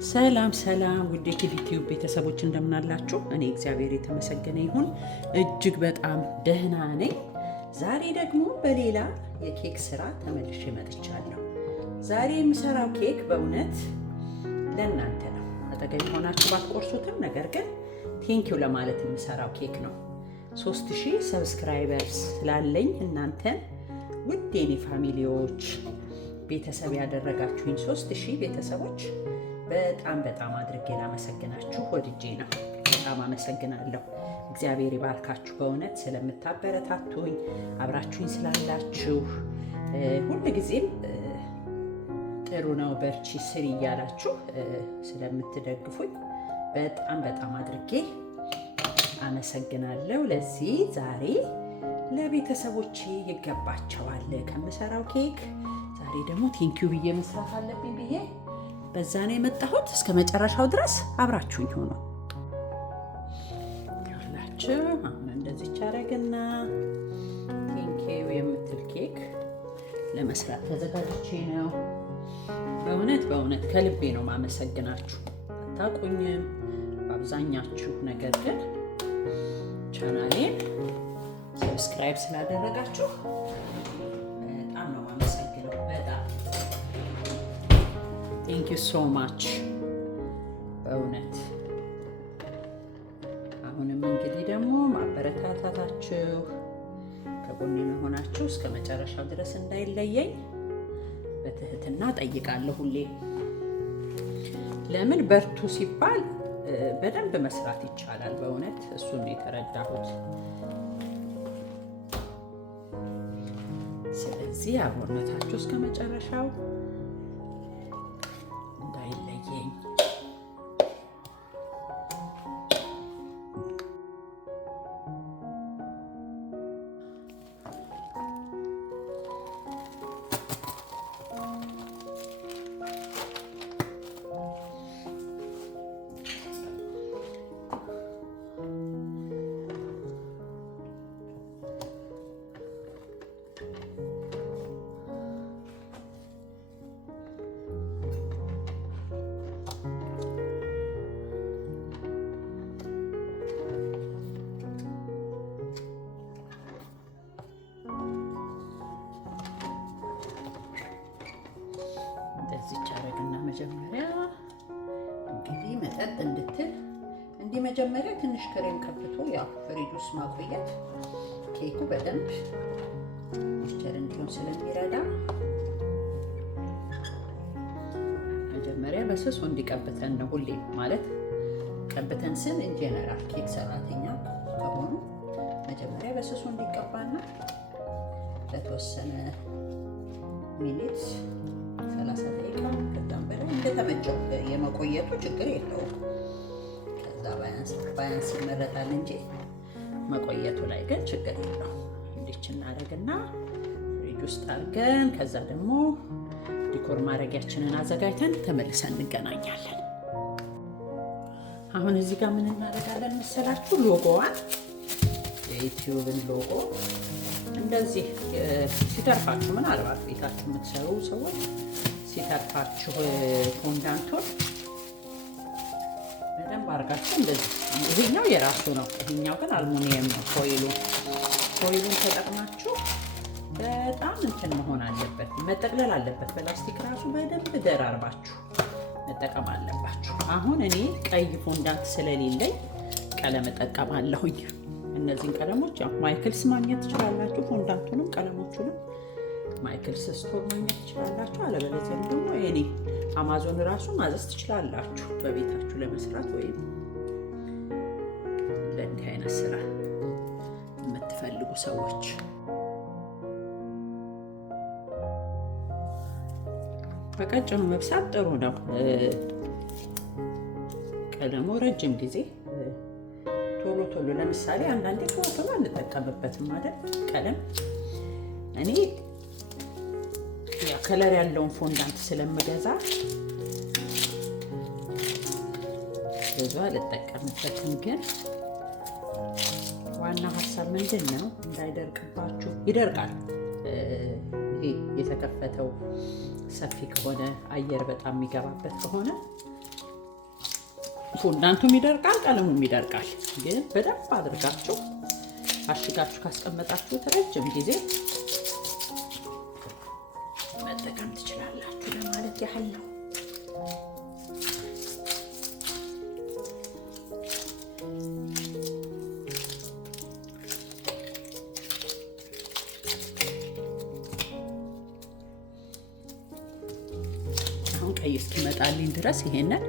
ሰላም ሰላም ውድ የዩቲዩብ ቤተሰቦች እንደምን አላችሁ? እኔ እግዚአብሔር የተመሰገነ ይሁን እጅግ በጣም ደህና ነኝ። ዛሬ ደግሞ በሌላ የኬክ ስራ ተመልሼ መጥቻለሁ። ዛሬ የምሰራው ኬክ በእውነት ለእናንተ ነው። አጠገብ ሆናችሁ ባትቆርሱትም ነገር ግን ቴንኪው ለማለት የምሰራው ኬክ ነው። 3000 ሰብስክራይበርስ ስላለኝ እናንተን ውድ የኔ ፋሚሊዎች ቤተሰብ ያደረጋችሁኝ 3000 ቤተሰቦች በጣም አድርጌ ላመሰግናችሁ ወድጄ ነው። በጣም አመሰግናለሁ። እግዚአብሔር ይባርካችሁ በእውነት ስለምታበረታቱኝ፣ አብራችሁኝ ስላላችሁ፣ ሁልጊዜም ጥሩ ነው በርቺ ስሪ እያላችሁ ስለምትደግፉኝ በጣም አድርጌ አመሰግናለሁ። ለዚህ ዛሬ ለቤተሰቦቼ ይገባቸዋል ከምሰራው ኬክ ዛሬ ደግሞ ቴንኪው ብዬ መስራት አለብኝ ብዬ በዛ ነው የመጣሁት። እስከ መጨረሻው ድረስ አብራችሁኝ ሆኖ ያላችሁ አሁን እንደዚህ ቻረግና ቴንኪው የምትል ኬክ ለመስራት ተዘጋጅቼ ነው። በእውነት ከልቤ ነው ማመሰግናችሁ። አታውቁኝም በአብዛኛችሁ፣ ነገር ግን ቻናሌን ሰብስክራይብ ስላደረጋችሁ በጣም ነው ማመሰግነው። በጣም ቴንክ ዩ ሶ ማች በእውነት። አሁንም እንግዲህ ደግሞ ማበረታታታችሁ ከጎኔ መሆናችሁ እስከ መጨረሻው ድረስ እንዳይለየኝ በትህትና ጠይቃለሁ ሁሌ። ለምን በርቱ ሲባል በደንብ መስራት ይቻላል። በእውነት እሱን የተረዳሁት። ስለዚህ አብሮነታችሁ እስከ መጨረሻው እንዳይለየኝ። መጀመሪያ እንግዲህ መጠጥ እንድትል መጀመሪያ ትንሽ ክሬም ቀብቶ ያው ፍሪጅ ውስጥ ማቆየት ኬኩ በደንብ ሞይስቸር እንዲሆን ስለሚረዳ መጀመሪያ በስሱ እንዲቀብተን ነው ሁሌ ማለት ቀብተን ስን ኢንጀነራል ኬክ ሰራተኛ ከሆኑ መጀመሪያ በስሱ እንዲቀባና ለተወሰነ ሚኒት 30 ደቂቃ ከዛም በላይ እንደተመቸው የመቆየቱ ችግር የለውም። ከዛ ባያንስ ይመረጣል እንጂ መቆየቱ ላይ ግን ችግር የለውም። እንዲች እናደርግና ፍሪጅ ውስጥ አድርገን ከዛ ደግሞ ዲኮር ማድረጊያችንን አዘጋጅተን ተመልሰን እንገናኛለን። አሁን እዚህ ጋር ምን እናደርጋለን መሰላችሁ? ሎጎዋን የዩቲዩብን ሎጎ እንደዚህ ሲተርፋችሁ፣ ምናልባት ቤታችሁ የምትሰሩ ሰዎች ሲተርፋችሁ ፎንዳንቱን በደንብ አድርጋችሁ እንደዚህ፣ ይሄኛው የራሱ ነው፣ ይሄኛው ግን አልሙኒየም ነው። ፎይሉን ተጠቅማችሁ በጣም እንትን መሆን አለበት፣ መጠቅለል አለበት። በላስቲክ ራሱ በደንብ ደራርባችሁ መጠቀም አለባችሁ። አሁን እኔ ቀይ ፎንዳንት ስለሌለኝ ቀለም እጠቀማለሁኝ። እነዚህን ቀለሞች ያው ማይክልስ ማግኘት ትችላላችሁ። ፎንዳንቱንም ቀለሞቹንም ማይክልስ ስቶር ማግኘት ትችላላችሁ። አለበለዚያም ደግሞ የኔ አማዞን ራሱ ማዘዝ ትችላላችሁ በቤታችሁ ለመስራት ወይም ለእንዲህ አይነት ስራ የምትፈልጉ ሰዎች። በቀጭኑ መብሳት ጥሩ ነው። ቀለሙ ረጅም ጊዜ ቶሎ ለምሳሌ አንዳንዴ ቶሎ አንጠቀምበትም አይደል? ቀለም እኔ ከለር ያለውን ፎንዳንት ስለምገዛ ብዙ አልጠቀምበትም። ግን ዋና ሀሳብ ምንድን ነው? እንዳይደርቅባችሁ። ይደርቃል። ይሄ የተከፈተው ሰፊ ከሆነ አየር በጣም የሚገባበት ከሆነ ፎንዳንቱም ይደርቃል፣ ቀለሙም ይደርቃል። ግን በደንብ አድርጋችሁ አሽጋችሁ ካስቀመጣችሁት ረጅም ጊዜ መጠቀም ትችላላችሁ ለማለት ያህል ነው። አሁን ቀይ እስኪመጣልኝ ድረስ ይሄንን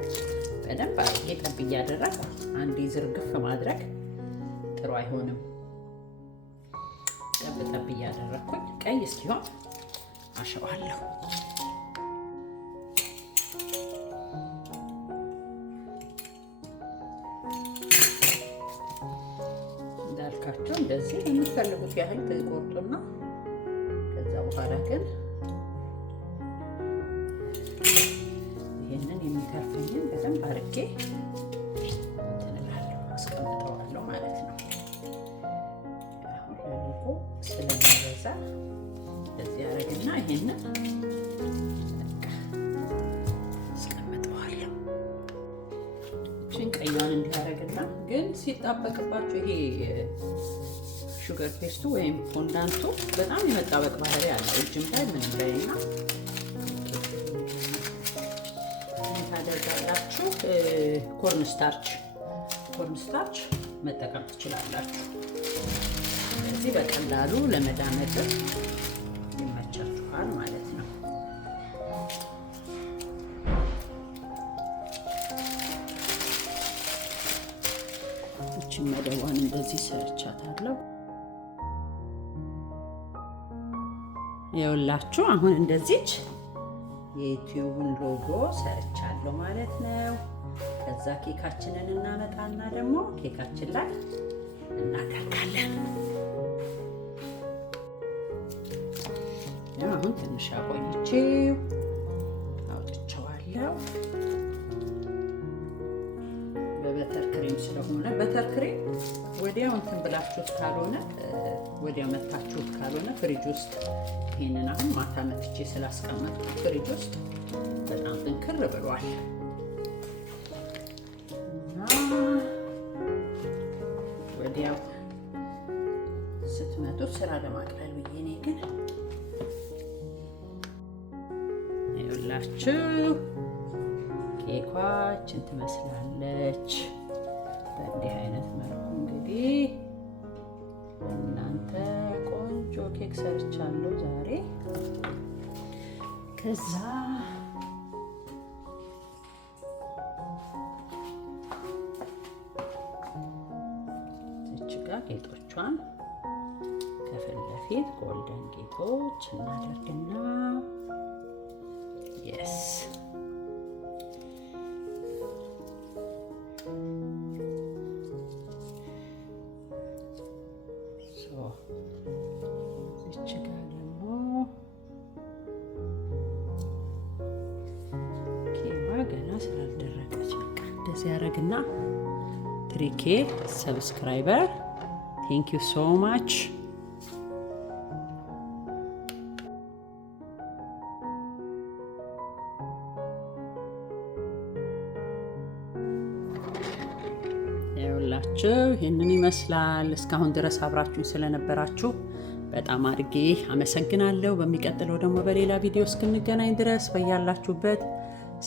በደንብ አድርጌ ጠብ እያደረግ አንዴ ዝርግፍ ማድረግ ጥሩ አይሆንም። ጠብ ጠብ እያደረግኩኝ ቀይ እስኪሆን አሸዋለሁ። እንዳልካቸው እንደዚህ የሚፈልጉት ያህል ትቆርጡና ከዛ በኋላ ግን ይህንን የሚተርፈኝን በደንብ አድርጌ እንትን እላለሁ አስቀምጠዋለሁ ማለት ነው። አሁን ለልቆ ስለሚበዛ እንደዚህ አደርግና ይሄንን አስቀምጠዋለሁ። እሺን ቀይዋን እንዲያደርግና ግን ሲጣበቅባችሁ ይሄ ሹገር ፔስቱ ወይም ፎንዳንቱ በጣም የመጣበቅ ባህሪ አለው እጅም ላይ ምንም ላይ እና ታደርጋላችሁ። ኮርንስታርች መጠቀም ትችላላችሁ። ስለዚህ በቀላሉ ለመዳመጥ ይመቻችኋል ማለት ነው። እቺን መደቧን እንደዚህ ሰርቻታለሁ። ይኸውላችሁ አሁን እንደዚች የዩቲዩብን ሎጎ ሰርቻለሁ ማለት ነው። ከዛ ኬካችንን እናመጣና ደግሞ ኬካችን ላይ እናደርጋለን። አሁን ትንሽ አቆይቼው አውጥቼዋለሁ። በበተር ክሬም ስለሆነ በተር ክሬም ወዲያው እንትን ብላችሁት ካልሆነ ወዲያው መታችሁት ካልሆነ ፍሪጅ ውስጥ ይሄንን አሁን ማታ መትቼ ስላስቀመጥኩት ፍሪጅ ውስጥ በጣም ጥንክር ብሏል እና ወዲያው ስትመጡ ስራ ለማቅለል ብዬ እኔ ግን ይኸውላችሁ ኬኳችን ትመስላለች። በእንዲህ አይነት መልኩ እንግዲህ እናንተ ቆንጆ ኬክ ሰርቻለሁ ዛሬ። ከዛ እዚህ ጋር ጌጦቿን ከፊት ለፊት ጎልደን ጌጦች እናደርግና የስ እዚህ ጋር ደግሞ ኬዋ ገና ስላልደረቀች በቃ እንደዚህ ያደርግና ትሪኬ ሰብስክራይበር ቴንክ ዩ ሶ ማች። ይኸውላችሁ ይህንን ይመስላል። እስካሁን ድረስ አብራችሁኝ ስለነበራችሁ በጣም አድርጌ አመሰግናለሁ። በሚቀጥለው ደግሞ በሌላ ቪዲዮ እስክንገናኝ ድረስ በያላችሁበት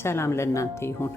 ሰላም ለእናንተ ይሁን።